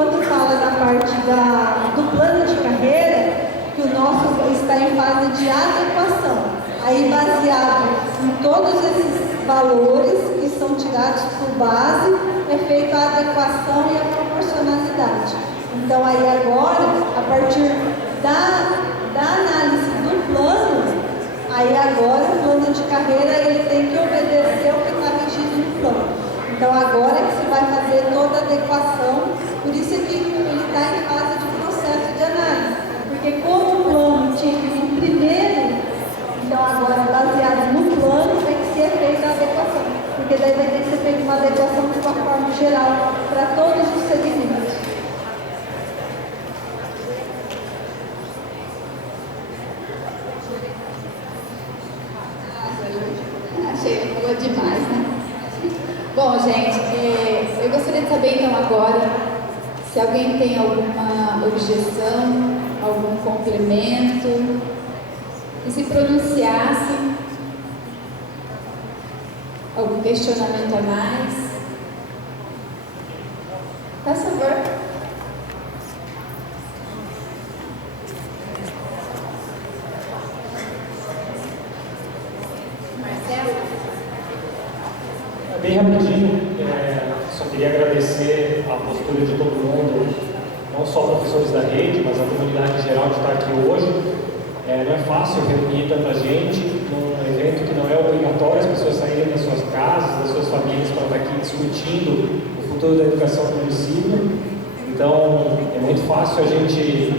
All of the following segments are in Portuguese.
quando fala da parte do plano de carreira, que o nosso está em fase de adequação. Aí, baseado em todos esses valores que são tirados por base, é feita a adequação e a proporcionalidade. Então, aí agora, a partir da análise do plano, aí agora o plano de carreira ele tem que obedecer o que está regido no plano. Então, agora é que se vai fazer toda a adequação, por isso é que ele está em fase de processo de análise. Porque como o plano tinha que ir primeiro, então agora, baseado no plano, tem que ser feita a adequação. Porque daí vai ter que ser feita uma adequação de uma forma geral para todos os segmentos. Achei boa demais, né? Bom, gente, eu gostaria de saber então agora se alguém tem alguma objeção, algum complemento, e se pronunciasse, algum questionamento a mais. Por favor. Marcelo? Bem rapidinho, só queria agradecer a postura de todo mundo, não só professores da rede, mas a comunidade em geral de estar aqui hoje. Não é fácil reunir tanta gente num evento que não é obrigatório as pessoas saírem das suas casas, das suas famílias para estar aqui discutindo o futuro da educação do município. Então, é muito fácil a gente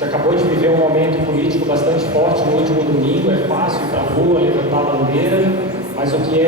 acabou de viver um momento político bastante forte no último domingo, é fácil ir para a rua, levantar a bandeira, mas o que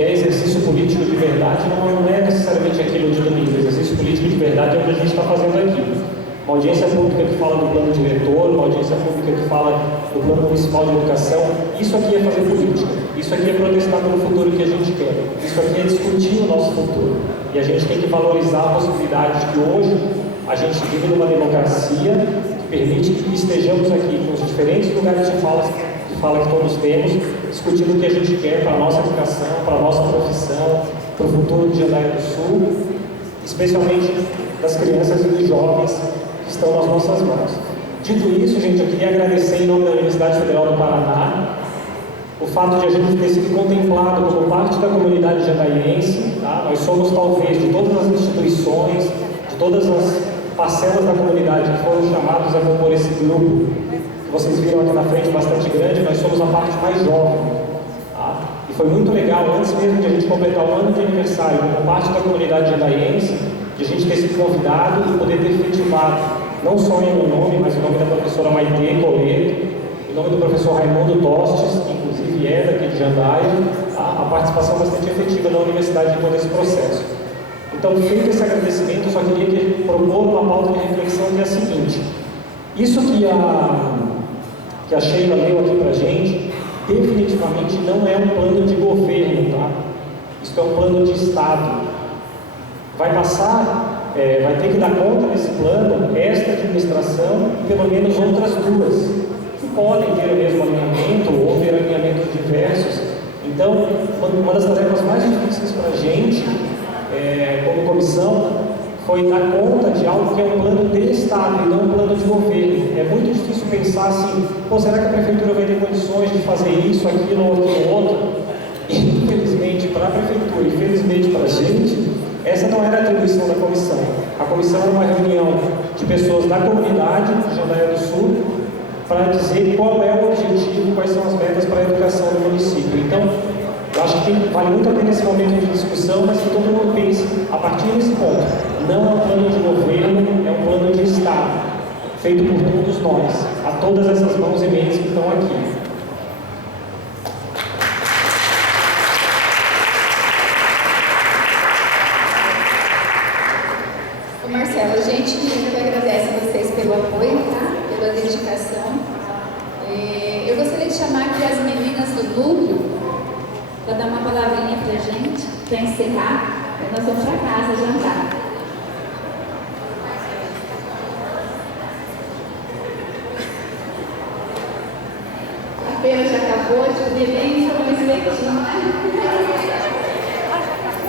é exercício político de verdade não é necessariamente aquilo de domingo. O exercício político de verdade é o que a gente está fazendo aqui. Uma audiência pública que fala do plano diretor, uma audiência pública que fala do plano municipal de educação, isso aqui é fazer política, isso aqui é protestar pelo futuro que a gente quer, isso aqui é discutir o nosso futuro. E a gente tem que valorizar a possibilidade de que hoje a gente vive numa democracia que permite que estejamos aqui com os diferentes lugares de fala que todos temos, discutindo o que a gente quer para a nossa educação, para a nossa profissão, para o futuro de Jandaia do Sul, especialmente das crianças e dos jovens que estão nas nossas mãos. Dito isso, gente, eu queria agradecer em nome da Universidade Federal do Paraná o fato de a gente ter sido contemplado como parte da comunidade jandaiense. Tá? Nós somos, talvez, de todas as instituições, de todas as parcelas da comunidade que foram chamados a compor esse grupo, que vocês viram aqui na frente, bastante grande, nós somos a parte mais jovem. Tá? E foi muito legal, antes mesmo de a gente completar o ano de aniversário, como parte da comunidade jandaiense, de a gente ter sido convidado e poder ter efetivado, não só em meu nome, mas em nome da professora Maitê Coleto, em nome do professor Raimundo Tostes, que inclusive é daqui de Jandaia, a participação bastante efetiva da universidade em todo esse processo. Então, feito esse agradecimento, eu só queria propor uma pauta de reflexão que é a seguinte: isso que a Sheila leu aqui para a gente, definitivamente não é um plano de governo, tá? Isso é um plano de Estado. Vai passar, vai ter que dar conta desse plano esta administração e pelo menos outras duas, que podem ter o mesmo alinhamento ou ter alinhamentos diversos. Então, uma das tarefas mais difíceis para a gente, como comissão, foi dar conta de algo que é um plano de Estado e não um plano de governo. É muito difícil pensar assim, será que a prefeitura vai ter condições de fazer isso, aquilo ou aquilo outro? E, infelizmente, para a prefeitura, infelizmente para a gente, essa não era a atribuição da comissão. A comissão era uma reunião de pessoas da comunidade de Jandaia do Sul para dizer qual é o objetivo, quais são as metas para a educação do município. Então, eu acho que vale muito a pena esse momento de discussão, mas que todo mundo pense a partir desse ponto. Não é um plano de governo, é um plano de Estado, feito por todos nós, a todas essas mãos e mentes que estão aqui. Marcelo, a gente agradece a vocês pelo apoio, tá? Pela dedicação. Eu gostaria de chamar aqui as meninas do núcleo para dar uma palavrinha para a gente, para encerrar. Nós vamos para casa jantar. A feira já acabou, de poder bem sobre o espetinho, né?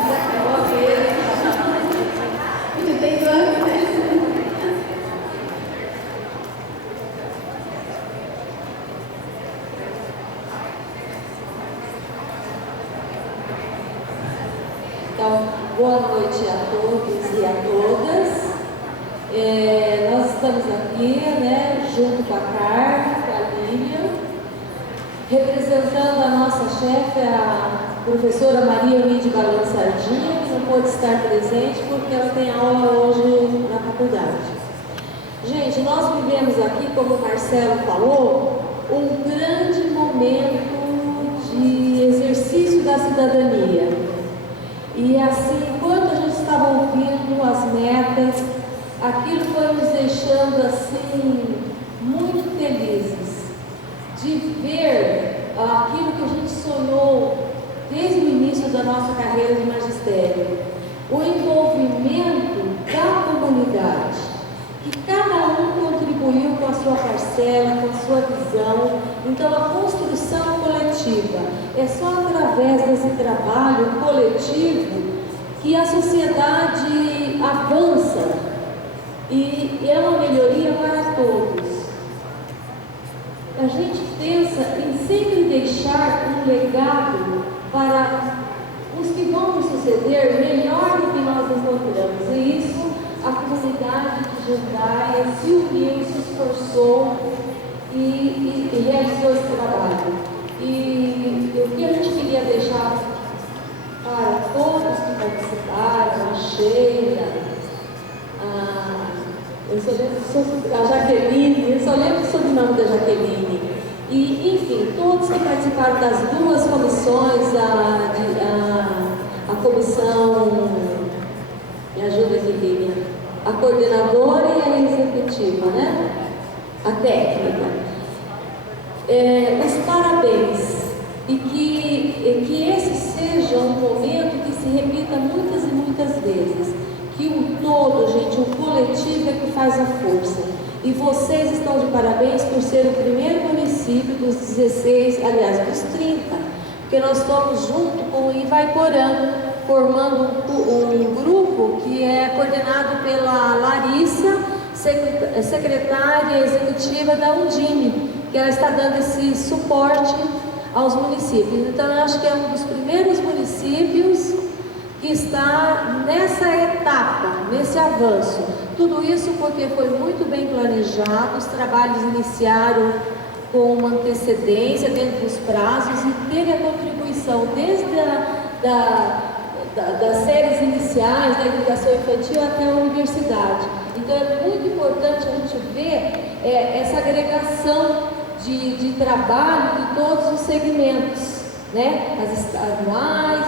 Já acabou a feira. Muito bem. Então, boa noite a todos e a todas. Nós estamos aqui, né, junto com a Carla, com a Lívia, representando a nossa chefe, a professora Maria Eunice Balão Sardinha, que não pôde estar presente porque ela tem aula hoje na faculdade. Gente, nós vivemos aqui, como o Marcelo falou, um grande momento de exercício da cidadania. E assim, enquanto a gente estava ouvindo as metas, aquilo foi nos deixando assim, muito felizes de ver aquilo que a gente sonhou desde o início da nossa carreira de magistério, o envolvimento da comunidade, que cada um contribuiu com a sua parcela, com a sua visão. Então a construção coletiva é só através desse trabalho coletivo que a sociedade avança e é uma melhoria para todos. A gente pensa em sempre deixar um legado para os que vão nos suceder melhor do que nós encontramos. E isso, a comunidade de Jandaia se uniu, se esforçou e realizou esse trabalho. E o que a gente queria deixar para todos que participaram, a Sheila, a Jaqueline, eu só lembro do sobrenome da Jaqueline. E, enfim, todos que participaram das duas comissões, a comissão, me ajuda aqui, Lívia, a coordenadora e a executiva, né? A técnica. Os parabéns. E que esse seja um momento que se repita muitas e muitas vezes. Que o todo, gente, o coletivo é que faz a força. E vocês estão de parabéns por ser o primeiro município dos 16, aliás, dos 30, porque nós estamos junto com o Ivaiporã, formando um grupo que é coordenado pela Larissa, secretária executiva da Undime, que ela está dando esse suporte aos municípios. Então, eu acho que é um dos primeiros municípios que está nessa etapa, nesse avanço. Tudo isso porque foi muito bem planejado, os trabalhos iniciaram com uma antecedência dentro dos prazos e teve a contribuição desde das séries iniciais, da educação infantil até a universidade. Então é muito importante a gente ver essa agregação de trabalho de todos os segmentos, né? As estaduais,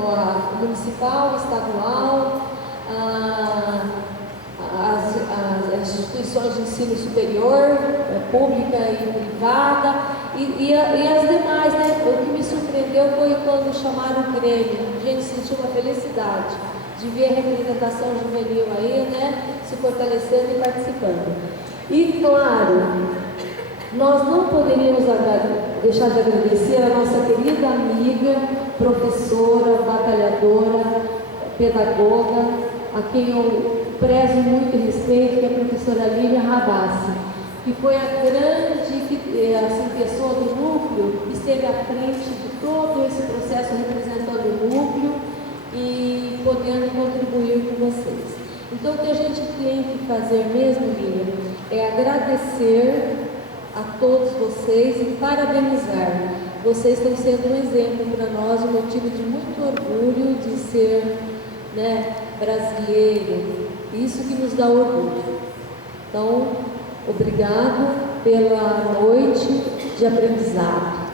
a municipal, estadual, as instituições de ensino superior, pública e privada, e as demais, né? O que me surpreendeu foi quando chamaram o Grêmio. A gente sentiu uma felicidade de ver a representação juvenil aí, né? Se fortalecendo e participando. E claro, nós não poderíamos deixar de agradecer a nossa querida amiga, professora, batalhadora, pedagoga, a quem eu prezo muito respeito, que é a professora Lívia Rabassi, que foi a grande pessoa do núcleo, que esteve à frente de todo esse processo representando o núcleo e podendo contribuir com vocês. Então, o que a gente tem que fazer mesmo, Lívia, é agradecer a todos vocês e parabenizar. Vocês estão sendo um exemplo para nós, um motivo de muito orgulho de ser, né, brasileiro. Isso que nos dá orgulho. Então, obrigado pela noite de aprendizado.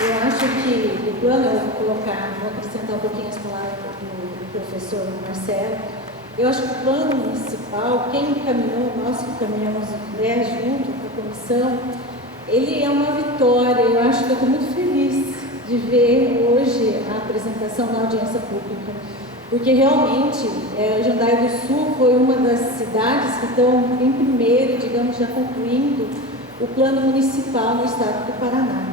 Eu acho que o plano, eu vou acrescentar um pouquinho as palavras do professor Marcelo. Eu acho que o plano municipal, quem encaminhou, nós que caminhamos junto com a comissão, ele é uma vitória. Eu acho que eu estou muito feliz de ver hoje a apresentação na audiência pública, porque realmente Jandaia do Sul foi uma das cidades que estão em primeiro, digamos, já concluindo o plano municipal no estado do Paraná.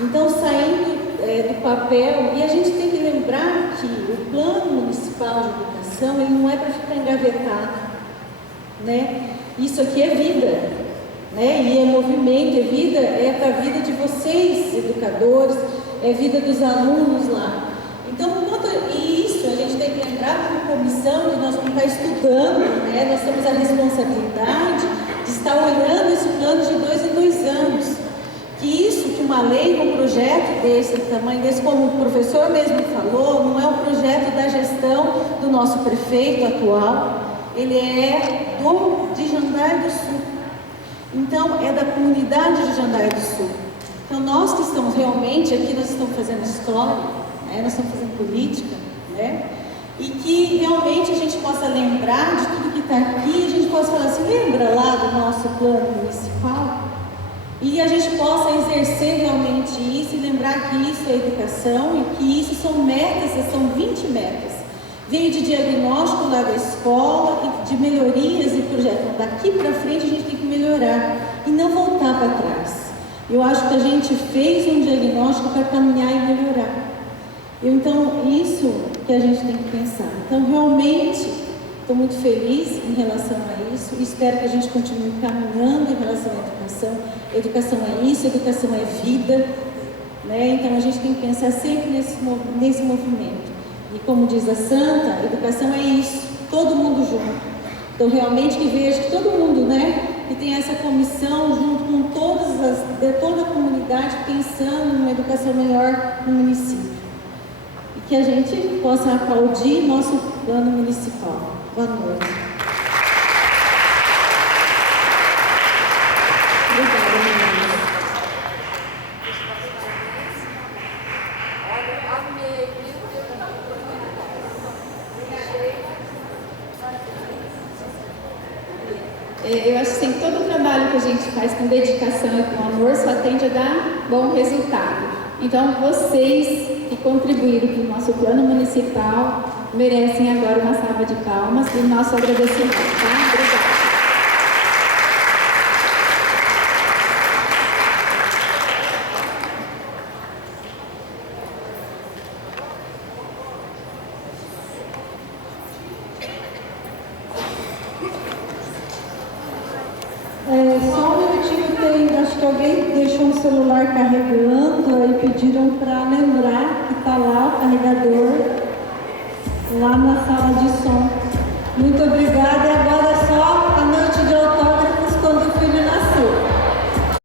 Então, saindo do papel, e a gente tem que lembrar que o plano municipal de educação, ele não é para ficar engavetado, né? Isso aqui é vida, né? E é movimento, é vida, é para a vida de vocês, educadores, é vida dos alunos lá. Então, e isso a gente tem que lembrar como comissão que nós vamos estar estudando, né? Nós temos a responsabilidade de estar olhando esse plano de 2 em 2 anos. Que uma lei, um projeto desse tamanho, desse, como o professor mesmo falou, não é um projeto da gestão do nosso prefeito atual, ele é de Jandaia do Sul. Então, é da comunidade de Jandaia do Sul. Então, nós que estamos realmente aqui, nós estamos fazendo história, né? Nós estamos fazendo política, né? E que realmente a gente possa lembrar de tudo que está aqui, a gente possa falar assim, lembra lá do nosso plano municipal? E a gente possa exercer realmente isso e lembrar que isso é educação e que isso são metas, são 20 metas. Veio de diagnóstico lá da escola e de melhorias e projetos. Então, daqui para frente a gente tem que melhorar e não voltar para trás. Eu acho que a gente fez um diagnóstico para caminhar e melhorar. Então, isso que a gente tem que pensar. Então, realmente, estou muito feliz em relação a isso e espero que a gente continue caminhando em relação à educação. Educação é isso, educação é vida, né? Então, a gente tem que pensar sempre nesse movimento. E como diz a Santa, educação é isso, todo mundo junto. Então, realmente que veja que todo mundo, né? Que tem essa comissão junto com toda a comunidade pensando numa educação melhor no município. E que a gente possa aplaudir nosso plano municipal. Boa noite. Obrigada, meninas. Eu acho que todo o trabalho que a gente faz com dedicação e com amor só tende a dar bom resultado. Então, vocês que contribuíram para o nosso plano municipal merecem agora uma salva de palmas e o nosso agradecimento, tá? Obrigada. Só um minutinho, acho que alguém deixou o celular carregando e pediram para lembrar que está lá o carregador, lá na sala de som. Muito obrigada.